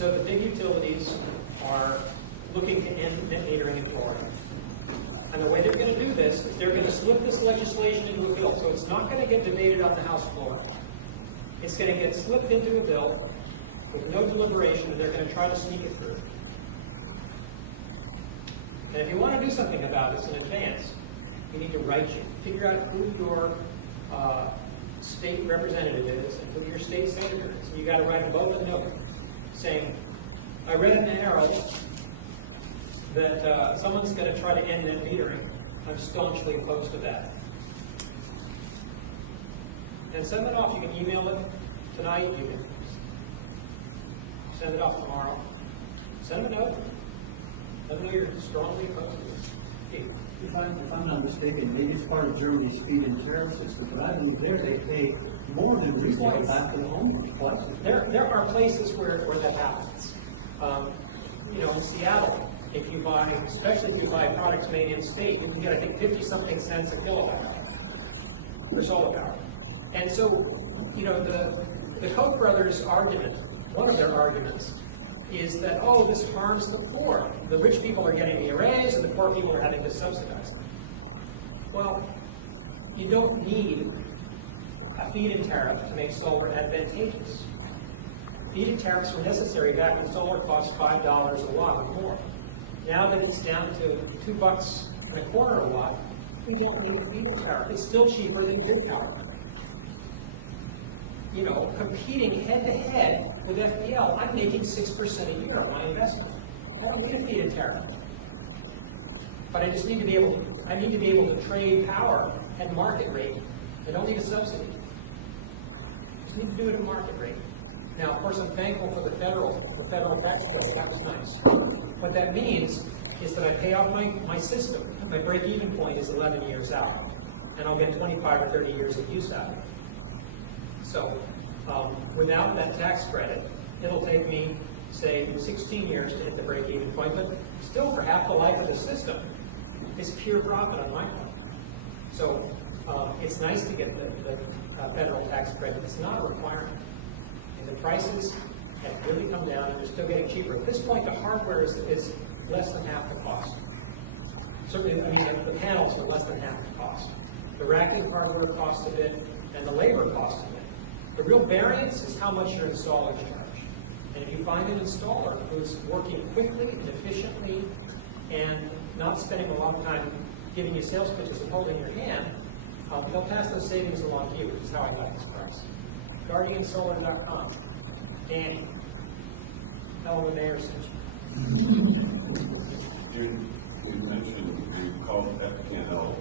So the big utilities are looking to end net metering in Florida. And the way they're going to do this is they're going to slip this legislation into a bill. So it's not going to get debated on the House floor. It's going to get slipped into a bill with no deliberation, and they're going to try to sneak it through. And if you want to do something about this in advance, you need to figure out who your state representative is and who your state senator is. And you got to write them both a note saying, I read in the Herald that someone's going to try to end net metering. I'm staunchly opposed to that. And send it off. You can email it tonight. You can send it off tomorrow. Send them a note. Let them know you're strongly opposed to this. If I'm not mistaken, maybe it's part of Germany's feed-in tariff system, but I believe there they pay more than retail back to the home. There are places where that happens. In Seattle, if you buy, especially if you buy products made in state, you can get, I think, 50-something cents a kilowatt for solar power. And so, the Koch brothers' argument, one of their arguments, is that, oh, this harms the poor. The rich people are getting the arrays, and the poor people are having to subsidize them. Well, you don't need a feed-in tariff to make solar advantageous. Feed-in tariffs were necessary back when solar cost $5 a watt or more. Now that it's down to $2.25 a watt, we don't need a feed-in tariff. It's still cheaper than grid power. Competing head-to-head with FPL, I'm making 6% a year on my investment. I don't need a feed-in tariff. But I just need to be able to trade power at market rate. I don't need a subsidy. I just need to do it at market rate. Now, of course, I'm thankful for the federal tax credit. That was nice. What that means is that I pay off my system. My break-even point is 11 years out, and I'll get 25 or 30 years of use out of it. So, without that tax credit, it'll take me, say, 16 years to hit the break-even point, but still for half the life of the system, it's pure profit on my part. So, it's nice to get the federal tax credit. It's not a requirement. And the prices have really come down, and they're still getting cheaper. At this point, the hardware is less than half the cost. Certainly, the panels are less than half the cost. The racking hardware costs a bit, and the labor costs a bit. The real variance is how much your installer charge. And if you find an installer who's working quickly and efficiently and not spending a lot of time giving you sales pitches and holding your hand, they'll pass those savings along to you, which is how I got this price. GuardianSolar.com. Danny. Tell them the mayor sent you mentioned you called FPL.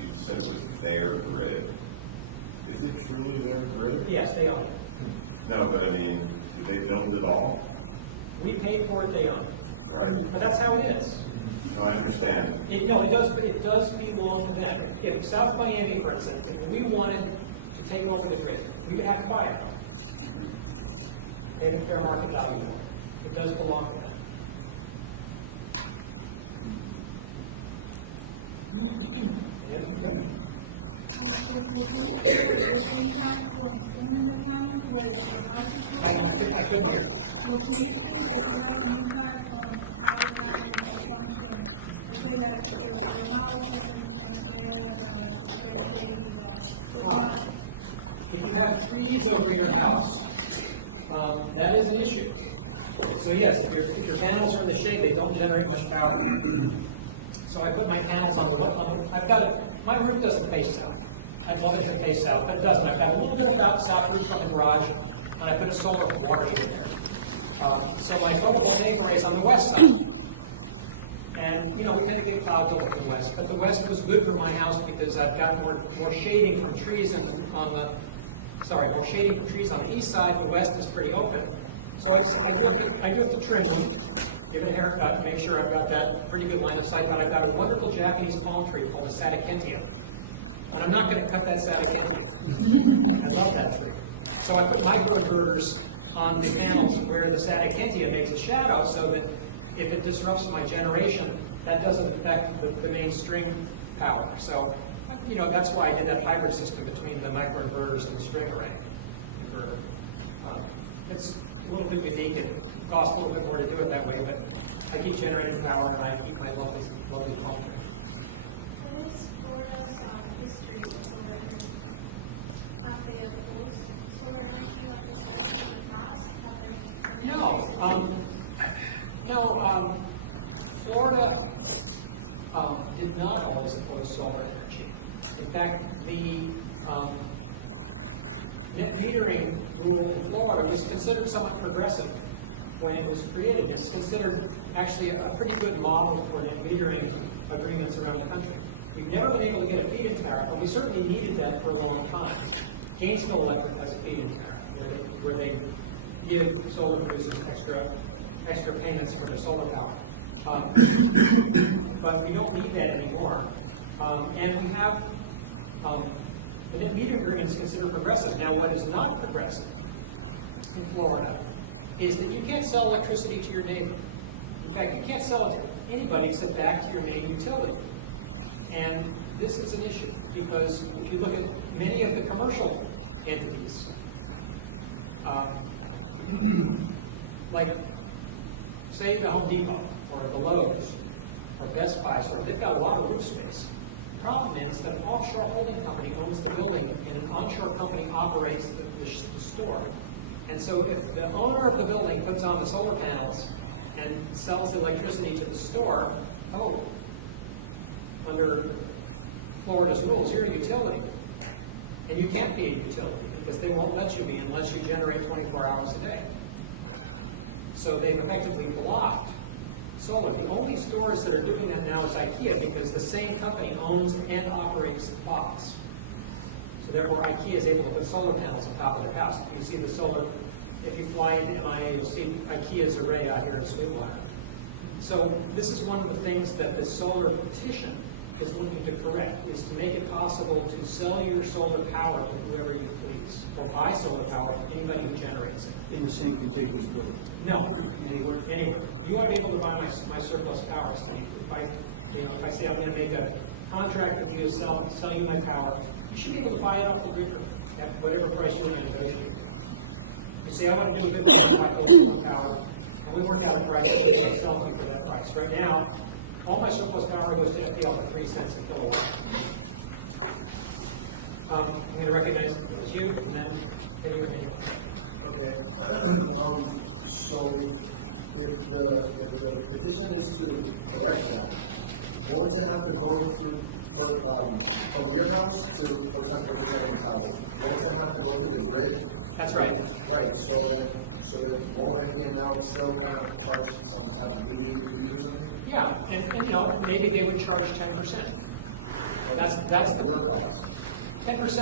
You said it was their grid. Is it truly their grid? Yes, they own it. No, but do they build it all? We paid for it, they own it. Right. But that's how it is. No, I understand. It does belong to them. If South Miami, for instance, if we wanted to take over the grid, we would have to buy it. Pay the fair market value for it. It does belong to them. I couldn't hear. If you have trees over your house, that is an issue. So yes, if your panels are in the shade, they don't generate much power. So I put my panels on the my roof doesn't face south. I'd love it to face south, but it doesn't. I've got a little bit of south roof on the garage, and I put a solar water heater there. So my photovoltaic array is on the west side. And, we tend to get clouds over the west. But the west was good for my house because I've got more shading from trees more shading from trees on the east side. The west is pretty open. So I do have to trim them, give it a haircut, make sure I've got that pretty good line of sight. But I've got a wonderful Japanese palm tree called a Sadakentia. And I'm not going to cut that Sadakentia. I love that tree. So I put microinverters on the panels where the Sadakentia makes a shadow so that if it disrupts my generation, that doesn't affect the main string power. So, that's why I did that hybrid system between the microinverters and the string array inverter. little bit unique. It costs a little bit more to do it that way, but I keep generating power and I keep my lovely home. What is Florida's history with solar energy? Have they opposed solar energy like this in the past? Have they? No, Florida did not always oppose solar energy. In fact, the net metering rule in Florida was considered somewhat progressive when it was created. It's considered actually a pretty good model for net metering agreements around the country. We've never been able to get a feed-in tariff, but we certainly needed that for a long time. Gainesville Electric has a feed-in tariff where they give solar producers extra payments for their solar power. But we don't need that anymore. And we have the net metering agreement is considered progressive. Now, what is not progressive in Florida is that you can't sell electricity to your neighbor. In fact, you can't sell it to anybody except back to your main utility. And this is an issue because if you look at many of the commercial entities, like say the Home Depot or the Lowe's or Best Buy, they've got a lot of roof space. The problem is that an offshore holding company owns the building and an onshore company operates the store. And so if the owner of the building puts on the solar panels and sells the electricity to the store, under Florida's rules, you're a utility. And you can't be a utility because they won't let you be unless you generate 24 hours a day. So they've effectively blocked solar. The only stores that are doing that now is IKEA because the same company owns and operates the box. So therefore IKEA is able to put solar panels on top of their house. You see the solar, if you fly into MIA, you'll see IKEA's array out here in Sweetwater. So this is one of the things that the solar petition is looking to correct, is to make it possible to sell your solar power to whoever you please, or buy solar power from anybody who generates it. In the same contiguous building? No, anywhere. You ought to be able to buy my surplus power, Steve. If I say I'm going to make a contract with you to sell you my power, you should be able to buy it off the grid at whatever price you're going to negotiate. You say, I want to do a bit more than my power, and we work out a price that will sell me for that price. Right now, all my surplus power goes to FPL for 3 cents a kilowatt. I'm going to recognize you, and then hit you with me. Okay. So if the petition is to correct that, what does it have to go through from your house to, for example, the second house? What does it have to go through the grid? That's right. Right. So won't anything now still kind of charge some type of duty or something? Yeah, and maybe they would charge 10%. That's the 10%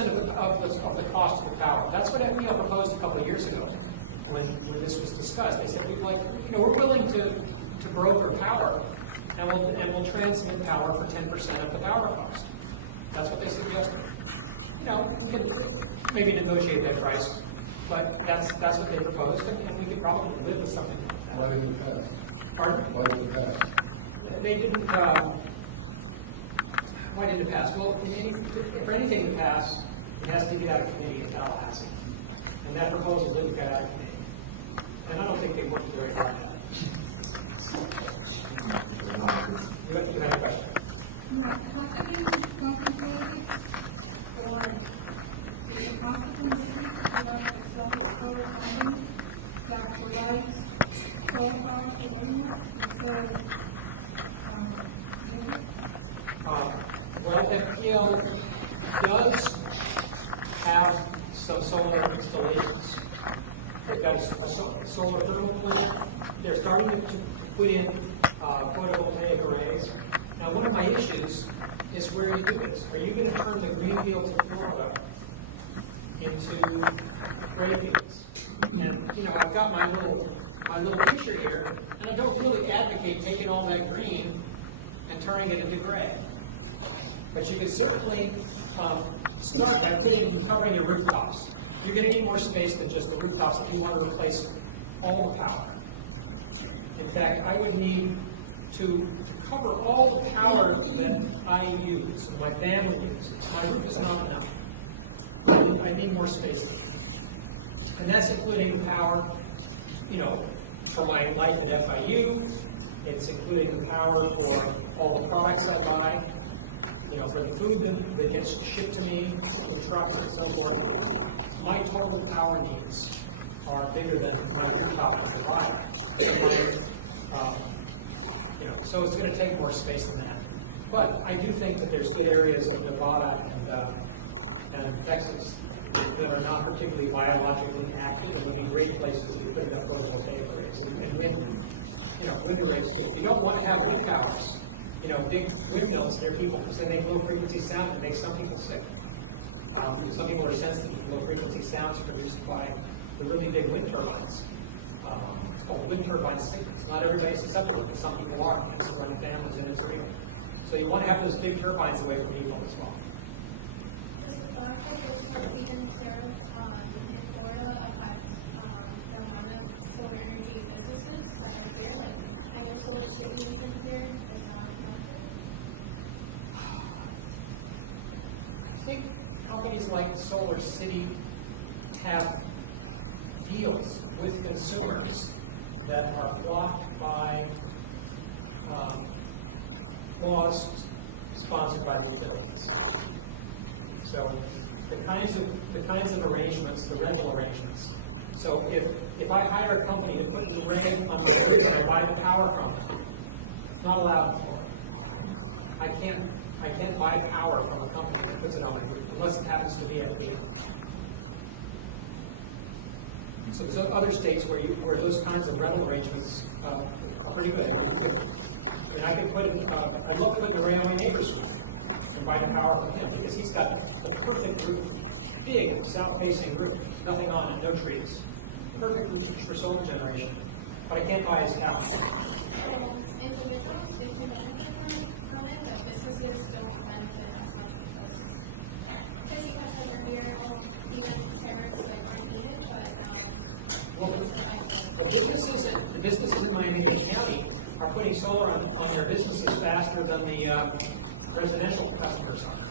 of the cost of the power. That's what FPL proposed a couple of years ago when this was discussed. They said we're willing to broker power and we'll transmit power for 10% of the power cost. That's what they suggested. We can maybe negotiate that price, but that's what they proposed, and we could probably live with something like that. Why didn't it pass? Pardon? Why didn't it pass? They didn't. Why didn't it pass? Well, for anything to pass, it has to get out of committee in Tallahassee, and that proposal didn't get out of committee. And I don't think they worked very hard at it. You had a question? Have you contemplated or the possibility of a solar company that provides solar power to anyone instead of Well, FPL does have some solar installations. They've got a solar thermal plant. They're starting to put in photovoltaic arrays. Now, one of my issues is where you do this. Are you going to turn the green fields of Florida into gray fields? And I've got my little picture here, and I don't really advocate taking all that green and turning it into gray. But you can certainly start by covering your rooftops. You're going to need more space than just the rooftops if you want to replace all the power. In fact, I would need to cover all the power that I use, and my family uses. My roof is not enough. I need more space. And that's including the power you know, for my life at FIU, it's including the power for all the products I buy, you know, for the food that gets shipped to me, the trucks and so forth. My total power needs are bigger than my rooftop I buy. You know, so it's going to take more space than that. But I do think that there's good areas of Nevada and Texas that are not particularly biologically active and would be great places to put enough photovoltaic arrays. And wind, you know, wind arrays. If you don't want to have wind towers, you know, big windmills, there are people who say they make low frequency sound and make some people sick. Some people are sensitive to low frequency sounds produced by the really big wind turbines. It's called wind turbine sickness. Not everybody's susceptible, but some people are. It's running families and it's real. So you want to have those big turbines away from people as well. Does the fact that there's feed in tariff in Florida affect the amount of solar energy businesses that are there? Like, I know Solar City is there, is not affected. I think companies like Solar City have deals with consumers that are blocked by laws sponsored by the utilities. So the kinds of arrangements, the rental arrangements. So if I hire a company to put an array on the roof and I buy the power from them, it's not allowed for. I can't buy power from a company that puts it on my roof unless it happens to be at the. So there's other states where those kinds of rental arrangements are pretty good. And I could I'd love to put an array on my neighbor's roof and buy the power from him because he's got the perfect roof, big south-facing roof, nothing on it, no trees, perfect roof for solar generation. But I can't buy his house. Individuals, if you benefit from it, but businesses don't benefit as much because you guys have a variable, even tariffs that aren't needed, Well, the businesses in Miami-Dade County are putting solar on their businesses faster than the residential customers are.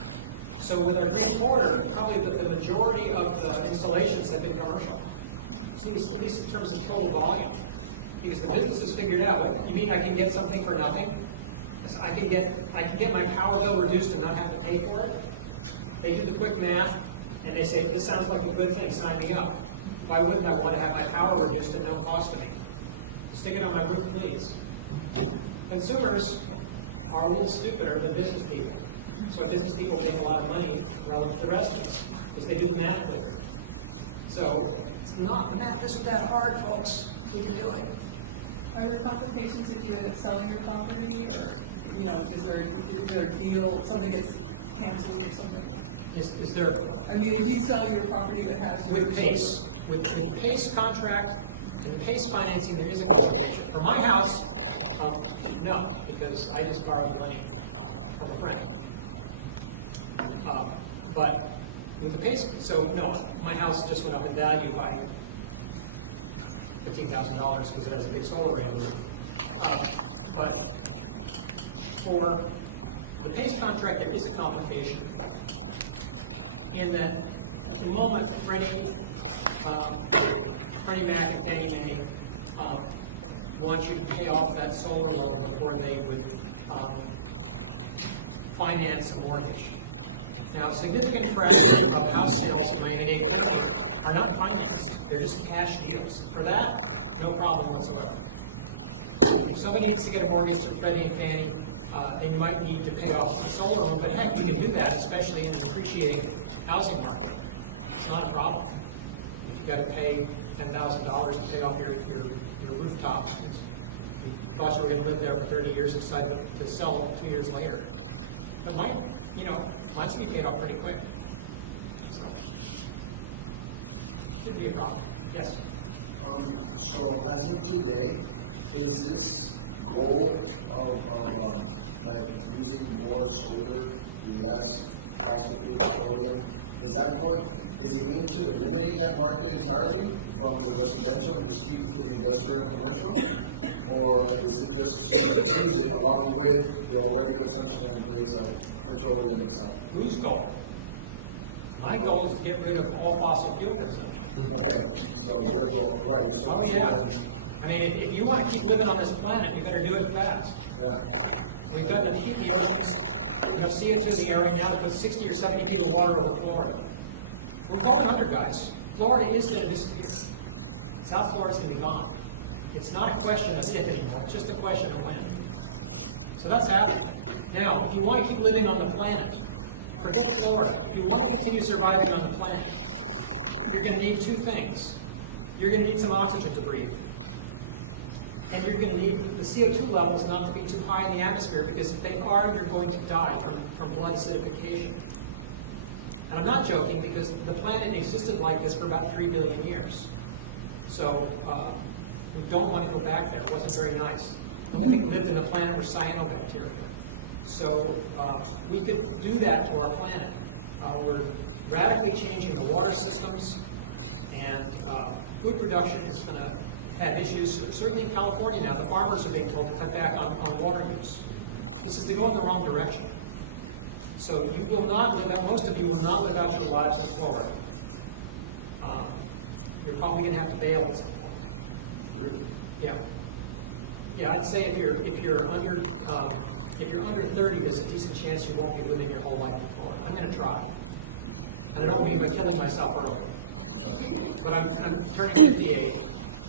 So with our green corridor, probably the majority of the installations have been commercial, at least in terms of total volume. Because the businesses figured out, what you mean I can get something for nothing? I can get my power bill reduced and not have to pay for it? They do the quick math and they say, this sounds like a good thing, sign me up. Why wouldn't I want to have my power reduced at no cost to me? Stick it on my roof, please. Consumers are a little stupider than business people. So business people make a lot of money relative to the rest of us, because they do the math with it. So it's not, the math isn't that hard, folks. We can do it. Are there complications if you're selling your property, or, you know, is there a deal, something gets canceled or something? Is there, I mean, if you sell your property that has. with PACE, with PACE contract and PACE financing, there is a complication. For my house, no, because I just borrowed the money from a friend. But with the PACE, so no, my house just went up in value by $15,000 because it has a big solar array on the roof. But for the PACE contract, there is a complication in that at the moment, Freddie Mac and Fannie Mae want you to pay off that solar loan before they would finance a mortgage. Now, a significant fraction of house sales in Miami-Dade County are not financed. They're just cash deals. For that, no problem whatsoever. If somebody needs to get a mortgage through Freddie and Fannie, then you might need to pay off the solar loan, but heck, you can do that, especially in an appreciating housing market. It's not a problem. If you've got to pay $10,000 to pay off your rooftop, you thought you were going to live there for 30 years, decided to sell it 2 years later. But mine's going to be paid off pretty quick. So, shouldn't be a problem. Yes? So as of today, is this goal of like using more solar, less possibly solar, is that what, is it mean to eliminate that market entirely from the residential and just keep the industrial and commercial? Or is it just to use it along with the already consumption and raise a control limits? Whose goal? My goal is to get rid of all fossil fuel consumption. Oh, yeah. I mean, if you want to keep living on this planet, you better do it fast. We've got the heat, we have CO2 in the air right now to put 60 or 70 feet of water over Florida. We're going under, guys. Florida is going to disappear. South Florida's going to be gone. It's not a question of if anymore, it's just a question of when. So that's happening. Now, if you want to keep living on the planet, forget Florida. If you want to continue surviving on the planet, you're going to need two things. You're going to need some oxygen to breathe. And you're going to need the CO2 levels not to be too high in the atmosphere, because if they are, you're going to die from blood acidification. And I'm not joking, because the planet existed like this for about 3 billion years. So we don't want to go back there. It wasn't very nice. The only thing that lived in the planet were cyanobacteria. So we could do that to our planet. We're radically changing the water systems, and food production is going to have issues. Certainly in California now, the farmers are being told to cut back on water use. This is to go in the wrong direction. So you will not live out, most of you will not live out your lives in Florida. You're probably going to have to bail at some point. Yeah. Yeah, I'd say if you're under 30, there's a decent chance you won't be living your whole life in Florida. I'm going to try. And I don't mean by killing myself early. But I'm turning 58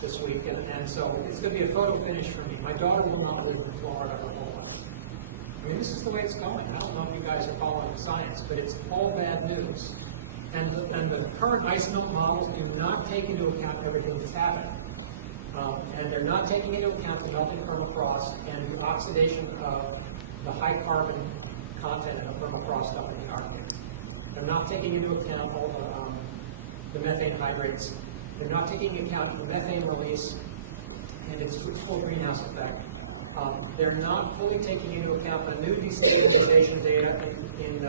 this week, and so it's going to be a photo finish for me. My daughter will not live in Florida her whole life. I mean, this is the way it's going. I don't know if you guys are following the science, but it's all bad news. And the current ice melt models do not take into account everything that's happening. And they're not taking into account the melting permafrost and the oxidation of the high carbon content of the permafrost up in the Arctic. They're not taking into account all the methane hydrates. They're not taking into account the methane release and its full greenhouse effect. They're not fully taking into account the new destabilization data in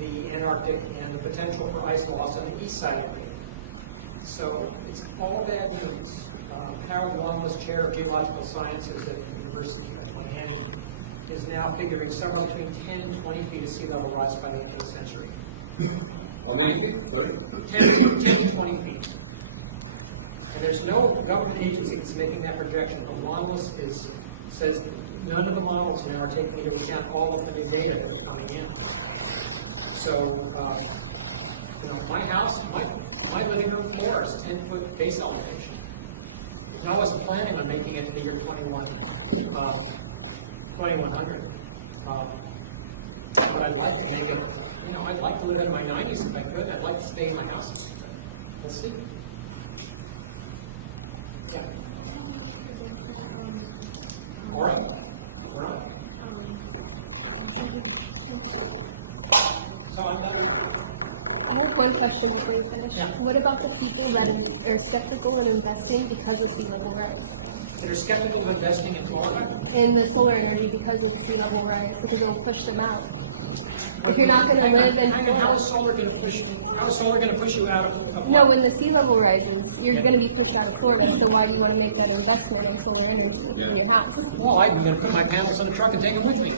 the Antarctic and the potential for ice loss on the east side of it. So it's all bad news. Harold Longwell's chair of geological sciences at the University of Miami is now figuring somewhere between 10 and 20 feet of sea level rise by the end of the century. How many feet? 10 to 20 feet. And there's no government agency that's making that projection. But Longwell says none of the models now are taking into account all of the new data that are coming in. So, my house, my living room floor is 10-foot base elevation. And I wasn't planning on making it to the year 2100. But I'd like to make it, I'd like to live in my 90s if I could. I'd like to stay in my house. We'll see. Yeah. All right. We're on. So I'm done. I have one question before you finish. Yeah. What about the people that are skeptical in investing because of sea level rise? That are skeptical of investing in Florida? In the solar energy because of sea level rise, because it will push them out. If you're not going to live in How Florida. is solar going to push you? How is solar going to push you out of No, when the sea level rises, you're going to be pushed out of Florida, so why do you want to make that investment in solar energy in your house? Well, I'm going to put my panels in the truck and take them with me.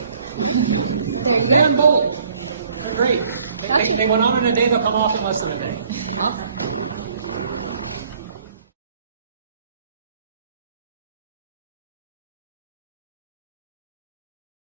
They unbolt. They're great. They went on in a day, they'll come off in less than a day.